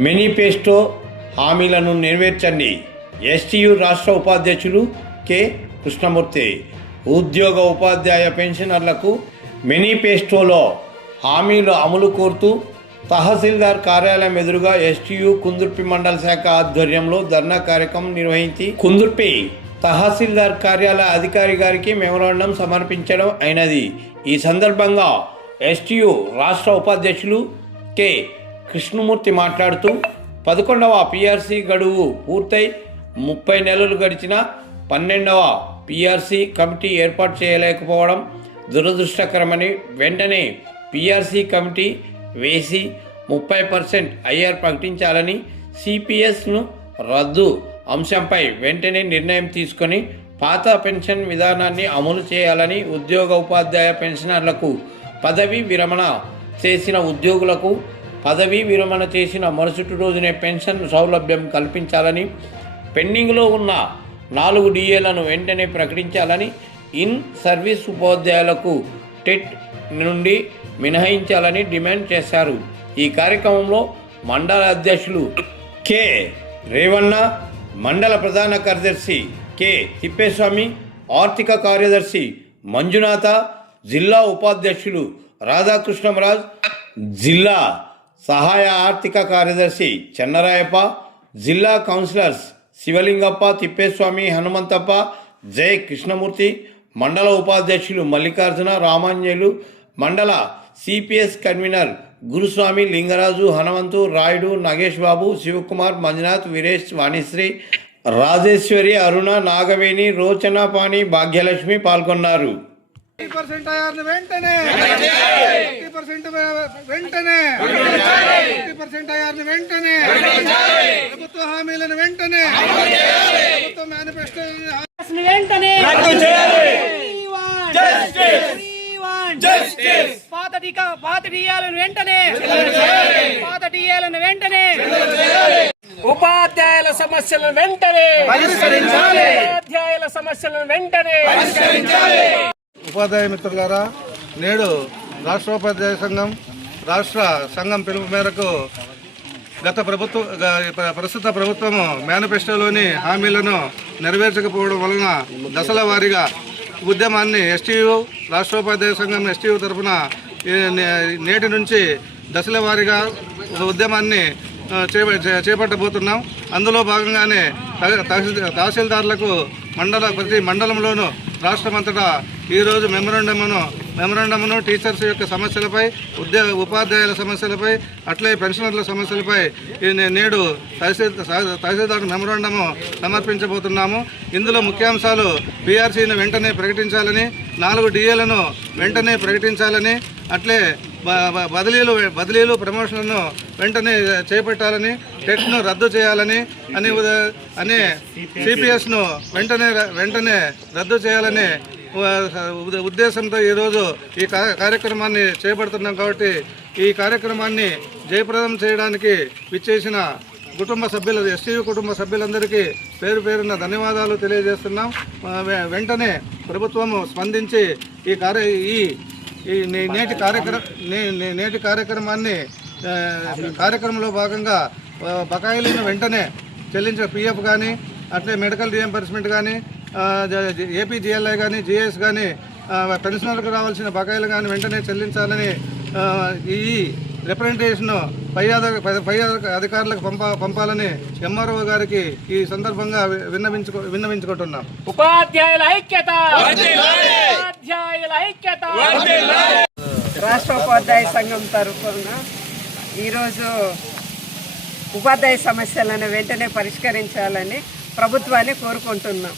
Manifesto హామీలను నెరవేర్చండి. STU రాష్ట్ర ఉపాధ్యక్షులు కె. కృష్ణమూర్తి. ఉద్యోగ ఉపాధ్యాయ పెన్షనర్లకు మేనిఫెస్టోలో హామీలు అమలు కోరుతూ తహసీల్దార్ కార్యాలయం ఎదురుగా ఎస్టీయు కుందుర్పి మండల శాఖ ఆధ్వర్యంలో ధర్నా కార్యక్రమం నిర్వహించి కుందుర్పి తహసీల్దార్ కార్యాలయ అధికారి గారికి మెమోరాండం సమర్పించడం అయినది. ఈ సందర్భంగా ఎస్టీయు రాష్ట్ర ఉపాధ్యక్షులు కె. కృష్ణమూర్తి మాట్లాడుతూ పదకొండవ పిఆర్సీ గడువు పూర్తయి ముప్పై నెలలు గడిచిన పన్నెండవ పిఆర్సీ కమిటీ ఏర్పాటు చేయలేకపోవడం దురదృష్టకరమని వెంటనే పిఆర్సీ కమిటీ వేసి ముప్పై పర్సెంట్ ఐఆర్ ప్రకటించాలని సిపిఎస్ను రద్దు అంశంపై వెంటనే నిర్ణయం తీసుకొని పాత పెన్షన్ విధానాన్ని అమలు చేయాలని ఉద్యోగ ఉపాధ్యాయ పెన్షనర్లకు పదవి విరమణ చేసిన ఉద్యోగులకు పదవీ విరమణ చేసిన మరుసటి రోజునే పెన్షన్ సౌలభ్యం కల్పించాలని పెండింగ్లో ఉన్న నాలుగు డిఏలను వెంటనే ప్రకటించాలని ఇన్ సర్వీస్ ఉపాధ్యాయులకు టెట్ నుండి మినహాయించాలని డిమాండ్ చేశారు. ఈ కార్యక్రమంలో మండల అధ్యక్షులు కె. రేవన్న మండల ప్రధాన కార్యదర్శి కె. తిప్పేస్వామి ఆర్థిక కార్యదర్శి మంజునాథ జిల్లా ఉపాధ్యక్షులు రాధాకృష్ణరాజ్ జిల్లా సహాయ ఆర్థిక కార్యదర్శి చెన్నరాయప్ప జిల్లా కౌన్సిలర్స్ శివలింగప్ప తిప్పేస్వామి హనుమంతప్ప జై కృష్ణమూర్తి మండల ఉపాధ్యక్షులు మల్లికార్జున రామాంజయులు మండల సిపిఎస్ కన్వీనర్ గురుస్వామి లింగరాజు హనుమంతు రాయుడు నాగేష్ బాబు శివకుమార్ మంజునాథ్ వీరేష్ వాణిశ్రీ రాజేశ్వరి అరుణ నాగవేణి రోచన పాణి భాగ్యలక్ష్మి పాల్గొన్నారు. పర్సెంట్ అయ్యారు వెంటనే. ఫిఫ్టీ పర్సెంట్ వెంటనే. ఫిఫ్టీ పర్సెంట్ అయ్యారు వెంటనే. ప్రభుత్వ హామీలను వెంటనే. ప్రభుత్వ మేనిఫెస్టో అసలు వెంటనే. పాత టీకా పాత టీయాలను వెంటనే. పాత టీయాలను వెంటనే. ఉపాధ్యాయుల సమస్యలను వెంటనే. ఉపాధ్యాయుల సమస్యలను వెంటనే. ఉపాధ్యాయ మిత్రులారా నేడు రాష్ట్ర ఉపాధ్యాయ సంఘం రాష్ట్ర సంఘం పిలుపు మేరకు గత ప్రభుత్వ ప్రస్తుత ప్రభుత్వం మేనిఫెస్టోలోని హామీలను నెరవేర్చకపోవడం వలన దశల వారీగా ఉద్యమాన్ని ఎస్టీయు రాష్ట్ర ఉపాధ్యాయ సంఘం ఎస్టీయు తరఫున నే- నేటి నుంచి దశల వారీగా ఉద్యమాన్ని చేప- చే- చేపట్టబోతున్నాం. అందులో భాగంగానే త- తహసీల్దార్లకు మండల ప్రతి మండలంలోనూ రాష్ట్రమంతటా ఈరోజు మెమరాండమును మెమరాండమును టీచర్స్ యొక్క సమస్యలపై ఉద్యోగ ఉపాధ్యాయుల సమస్యలపై అట్లే పెన్షనర్ల సమస్యలపై నే- నేడు తహసీల్ తహసీల్దార్ మెమరాండము సమర్పించబోతున్నాము. ఇందులో ముఖ్యాంశాలు బీఆర్సీని వెంటనే ప్రకటించాలని నాలుగు డిఏలను వెంటనే ప్రకటించాలని అట్లే బదిలీలు బదిలీలు ప్రమోషన్లను వెంటనే చేపట్టాలని టెట్ను రద్దు చేయాలని అని అనే అని సిపిఎస్ను వెంటనే వెంటనే రద్దు చేయాలని ఉద్దేశంతో ఈరోజు ఈ కార్యక్రమాన్ని చేపడుతున్నాం కాబట్టి ఈ కార్యక్రమాన్ని జయప్రదం చేయడానికి విచ్చేసిన కుటుంబ సభ్యులు ఎస్టీయూ కుటుంబ సభ్యులందరికీ పేరు పేరున ధన్యవాదాలు తెలియజేస్తున్నాం. వె- వెంటనే ప్రభుత్వము స్పందించి ఈ కార్య ఈ ఈ నేటి కార్యక్రమం నేటి కార్యక్రమాన్ని కార్యక్రమంలో భాగంగా బకాయిలను వెంటనే చెల్లించే పిఎఫ్ కానీ అట్లే మెడికల్ రియంబర్స్మెంట్ కానీ ఏపీ జిఎల్ఐ కానీ జిఎస్ కానీ పెన్షనర్లకు రావాల్సిన బకాయిలు కానీ వెంటనే చెల్లించాలని ఈ రిప్రజెంటేషన్ పై పై- పై అధ- అధికారులకు పంప పంపాలని ఎంఆర్ఓ గారికి ఈ సందర్భంగా విన్నవించుకో విన్నవించుకుంటున్నాం. ఉపాధ్యాయుల ఐక్యత! ఉపాధ్యాయుల! ఐక్యత! రాష్ట్ర ఉపాధ్యాయ సంఘం తరఫున ఈరోజు ఉపాధ్యాయ సమస్యలను వెంటనే పరిష్కరించాలని ప్రభుత్వాన్ని కోరుకుంటున్నాం.